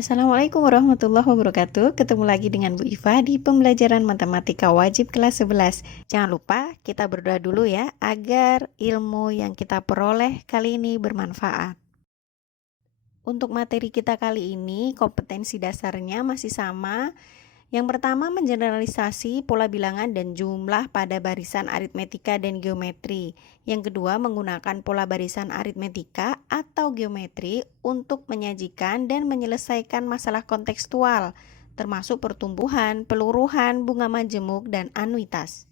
Assalamualaikum warahmatullahi wabarakatuh. Ketemu lagi dengan Bu Iva di pembelajaran matematika wajib kelas 11. Jangan lupa kita berdoa dulu ya, agar ilmu yang kita peroleh kali ini bermanfaat. Untuk materi kita kali ini, kompetensi dasarnya masih sama. Yang pertama, mengeneralisasi pola bilangan dan jumlah pada barisan aritmetika dan geometri. Yang kedua, menggunakan pola barisan aritmetika atau geometri untuk menyajikan dan menyelesaikan masalah kontekstual, termasuk pertumbuhan, peluruhan, bunga majemuk, dan anuitas.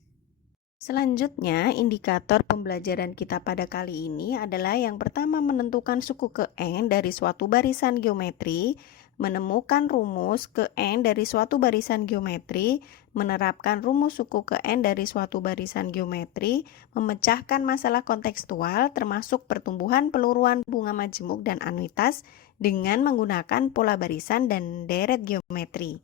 Selanjutnya, indikator pembelajaran kita pada kali ini adalah yang pertama, menentukan suku ke N dari suatu barisan geometri, menemukan rumus ke N dari suatu barisan geometri, menerapkan rumus suku ke N dari suatu barisan geometri, memecahkan masalah kontekstual termasuk pertumbuhan, peluruhan, bunga majemuk, dan anuitas dengan menggunakan pola barisan dan deret geometri.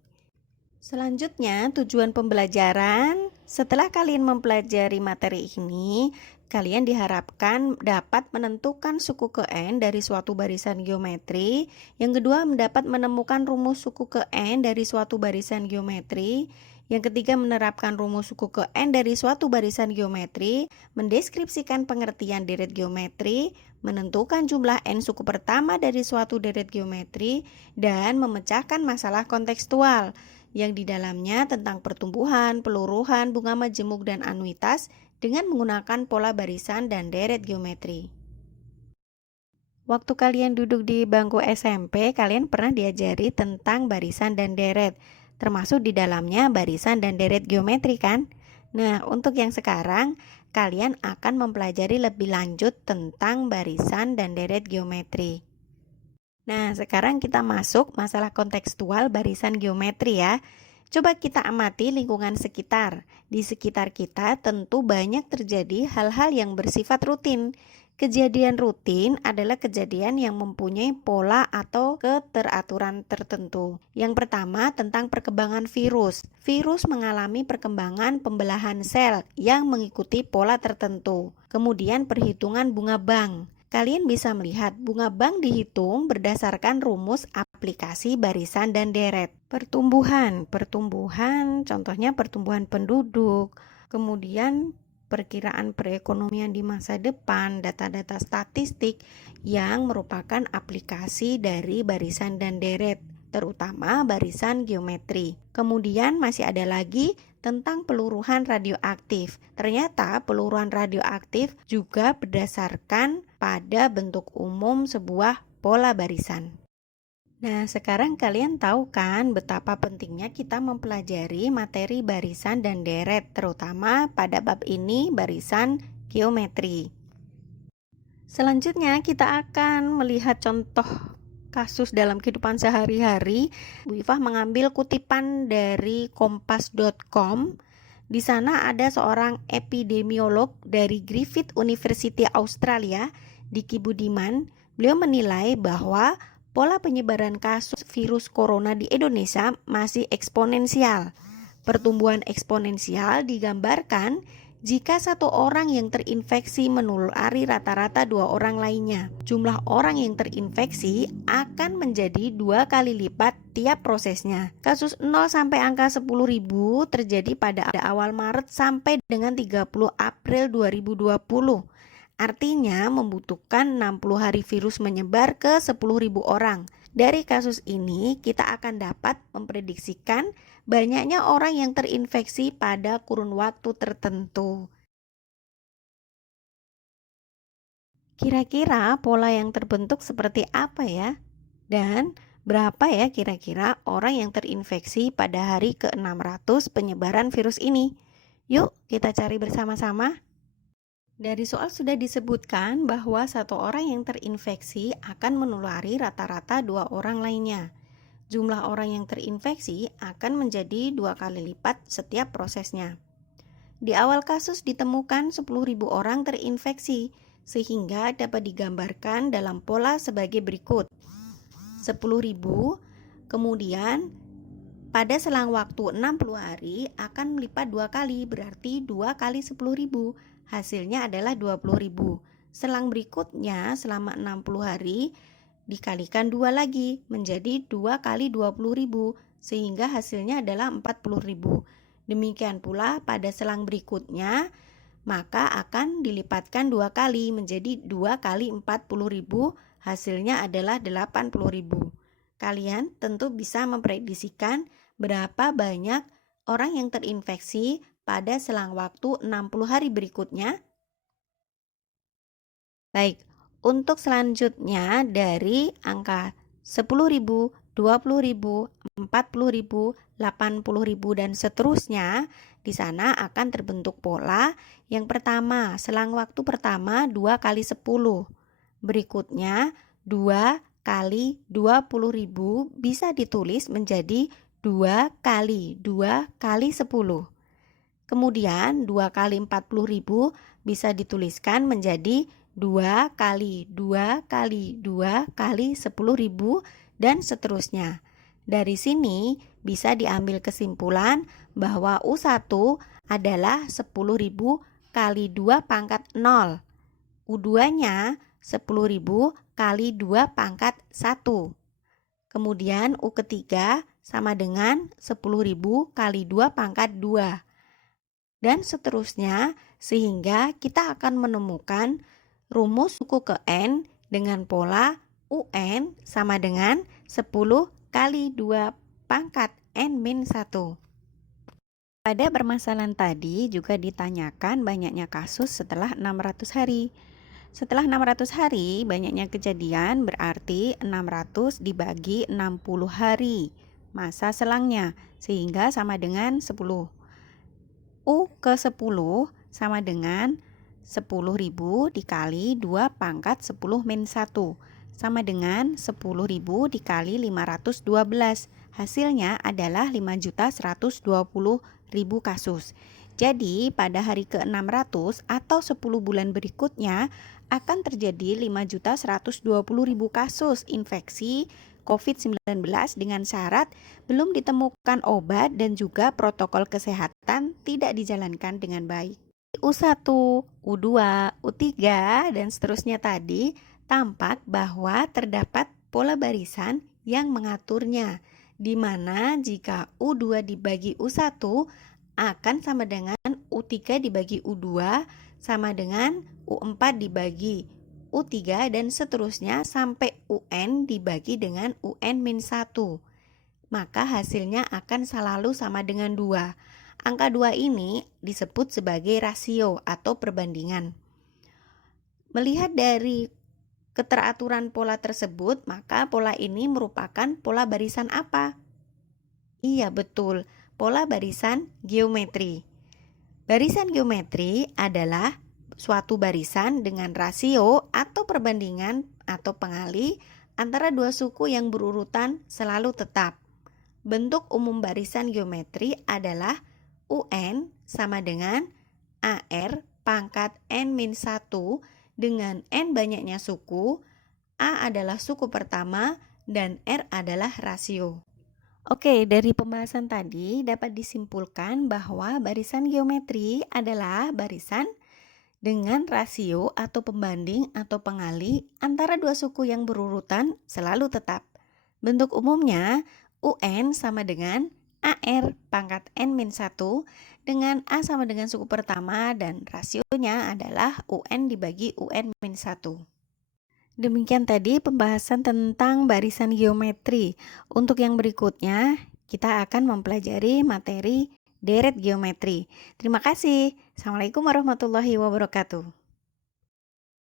Selanjutnya, tujuan pembelajaran. Setelah kalian mempelajari materi ini, kalian diharapkan dapat menentukan suku ke N dari suatu barisan geometri. Yang kedua, dapat menemukan rumus suku ke N dari suatu barisan geometri. Yang ketiga, menerapkan rumus suku ke N dari suatu barisan geometri, mendeskripsikan pengertian deret geometri, menentukan jumlah N suku pertama dari suatu deret geometri, dan memecahkan masalah kontekstual yang di dalamnya tentang pertumbuhan, peluruhan, bunga majemuk, dan anuitas dengan menggunakan pola barisan dan deret geometri. Waktu kalian duduk di bangku SMP, kalian pernah diajari tentang barisan dan deret, termasuk di dalamnya barisan dan deret geometri kan? Nah, untuk yang sekarang, kalian akan mempelajari lebih lanjut tentang barisan dan deret geometri. Nah, sekarang kita masuk masalah kontekstual barisan geometri ya. Coba kita amati lingkungan sekitar. Di sekitar kita tentu banyak terjadi hal-hal yang bersifat rutin. Kejadian rutin adalah kejadian yang mempunyai pola atau keteraturan tertentu. Yang pertama, tentang perkembangan virus. Virus mengalami perkembangan pembelahan sel yang mengikuti pola tertentu. Kemudian perhitungan bunga bank. Kalian bisa melihat bunga bank dihitung berdasarkan rumus aplikasi barisan dan deret. Pertumbuhan, contohnya pertumbuhan penduduk, kemudian perkiraan perekonomian di masa depan, data-data statistik yang merupakan aplikasi dari barisan dan deret, terutama barisan geometri. Kemudian masih ada lagi tentang peluruhan radioaktif. Ternyata peluruhan radioaktif juga berdasarkan pada bentuk umum sebuah pola barisan. Nah, sekarang kalian tahu kan betapa pentingnya kita mempelajari materi barisan dan deret, terutama pada bab ini barisan geometri. Selanjutnya kita akan melihat contoh kasus dalam kehidupan sehari-hari. Bu Ifah mengambil kutipan dari kompas.com. Di sana ada seorang epidemiolog dari Griffith University Australia, Diki Budiman. Beliau menilai bahwa pola penyebaran kasus virus corona di Indonesia masih eksponensial. Pertumbuhan eksponensial digambarkan jika satu orang yang terinfeksi menulari rata-rata 2 orang lainnya. Jumlah orang yang terinfeksi akan menjadi 2 kali lipat tiap prosesnya. Kasus 0 sampai angka 10.000 terjadi pada awal Maret sampai dengan 30 April 2020. Artinya membutuhkan 60 hari virus menyebar ke 10.000 orang. Dari kasus ini kita akan dapat memprediksikan banyaknya orang yang terinfeksi pada kurun waktu tertentu. Kira-kira pola yang terbentuk seperti apa ya? Dan berapa ya kira-kira orang yang terinfeksi pada hari ke-600 penyebaran virus ini? Yuk kita cari bersama-sama. Dari soal sudah disebutkan bahwa satu orang yang terinfeksi akan menulari rata-rata 2 orang lainnya. Jumlah orang yang terinfeksi akan menjadi 2 kali lipat setiap prosesnya. Di awal kasus ditemukan 10.000 orang terinfeksi, sehingga dapat digambarkan dalam pola sebagai berikut. 10.000, kemudian pada selang waktu 60 hari akan melipat 2 kali, berarti 2 kali 10.000. Hasilnya adalah 20.000. Selang berikutnya selama 60 hari dikalikan 2 lagi menjadi 2 kali 20.000 sehingga hasilnya adalah 40.000. Demikian pula pada selang berikutnya maka akan dilipatkan 2 kali menjadi 2 kali 40.000, hasilnya adalah 80.000. Kalian tentu bisa memprediksikan berapa banyak orang yang terinfeksi pada selang waktu 60 hari berikutnya. Baik, untuk selanjutnya dari angka 10.000, 20.000, 40.000, 80.000 dan seterusnya, di sana akan terbentuk pola. Yang pertama, selang waktu pertama 2 kali 10. Berikutnya 2 kali 20.000 bisa ditulis menjadi 2 kali 2 kali 10. Kemudian 2 kali 40.000 bisa dituliskan menjadi 2 kali 2 kali 2 kali 10.000 dan seterusnya. Dari sini bisa diambil kesimpulan bahwa U1 adalah 10.000 kali 2 pangkat 0. U2-nya 10.000 kali 2 pangkat 1. Kemudian U ketiga sama dengan 10.000 kali 2 pangkat 2. Dan seterusnya sehingga kita akan menemukan rumus suku ke N dengan pola UN sama dengan 10 kali 2 pangkat N-1. Pada permasalahan tadi juga ditanyakan banyaknya kasus setelah 600 hari. Setelah 600 hari, banyaknya kejadian berarti 600 dibagi 60 hari masa selangnya, sehingga sama dengan 10. U ke 10 sama dengan 10.000 dikali 2 pangkat 10 min 1 sama dengan 10.000 dikali 512. Hasilnya adalah 5.120.000 kasus. Jadi pada hari ke-600 atau 10 bulan berikutnya akan terjadi 5.120.000 kasus infeksi COVID-19 dengan syarat belum ditemukan obat dan juga protokol kesehatan tidak dijalankan dengan baik. U1, U2, U3, dan seterusnya tadi tampak bahwa terdapat pola barisan yang mengaturnya, di mana jika U2 dibagi U1 akan sama dengan U3 dibagi U2 sama dengan U4 dibagi U3 dan seterusnya sampai UN dibagi dengan UN-1. Maka hasilnya akan selalu sama dengan 2. Angka 2 ini disebut sebagai rasio atau perbandingan. Melihat dari keteraturan pola tersebut, maka pola ini merupakan pola barisan apa? Iya betul, pola barisan geometri. Barisan geometri adalah suatu barisan dengan rasio atau perbandingan atau pengali antara dua suku yang berurutan selalu tetap. Bentuk umum barisan geometri adalah UN sama dengan AR pangkat N-1 dengan N banyaknya suku, A adalah suku pertama, dan R adalah rasio. Oke, dari pembahasan tadi dapat disimpulkan bahwa barisan geometri adalah barisan dengan rasio atau pembanding atau pengali antara dua suku yang berurutan selalu tetap. Bentuk umumnya UN sama dengan AR pangkat N-1 dengan A sama dengan suku pertama dan rasionya adalah UN dibagi UN-1. Demikian tadi pembahasan tentang barisan geometri. Untuk yang berikutnya, kita akan mempelajari materi deret geometri. Terima kasih. Assalamualaikum warahmatullahi wabarakatuh.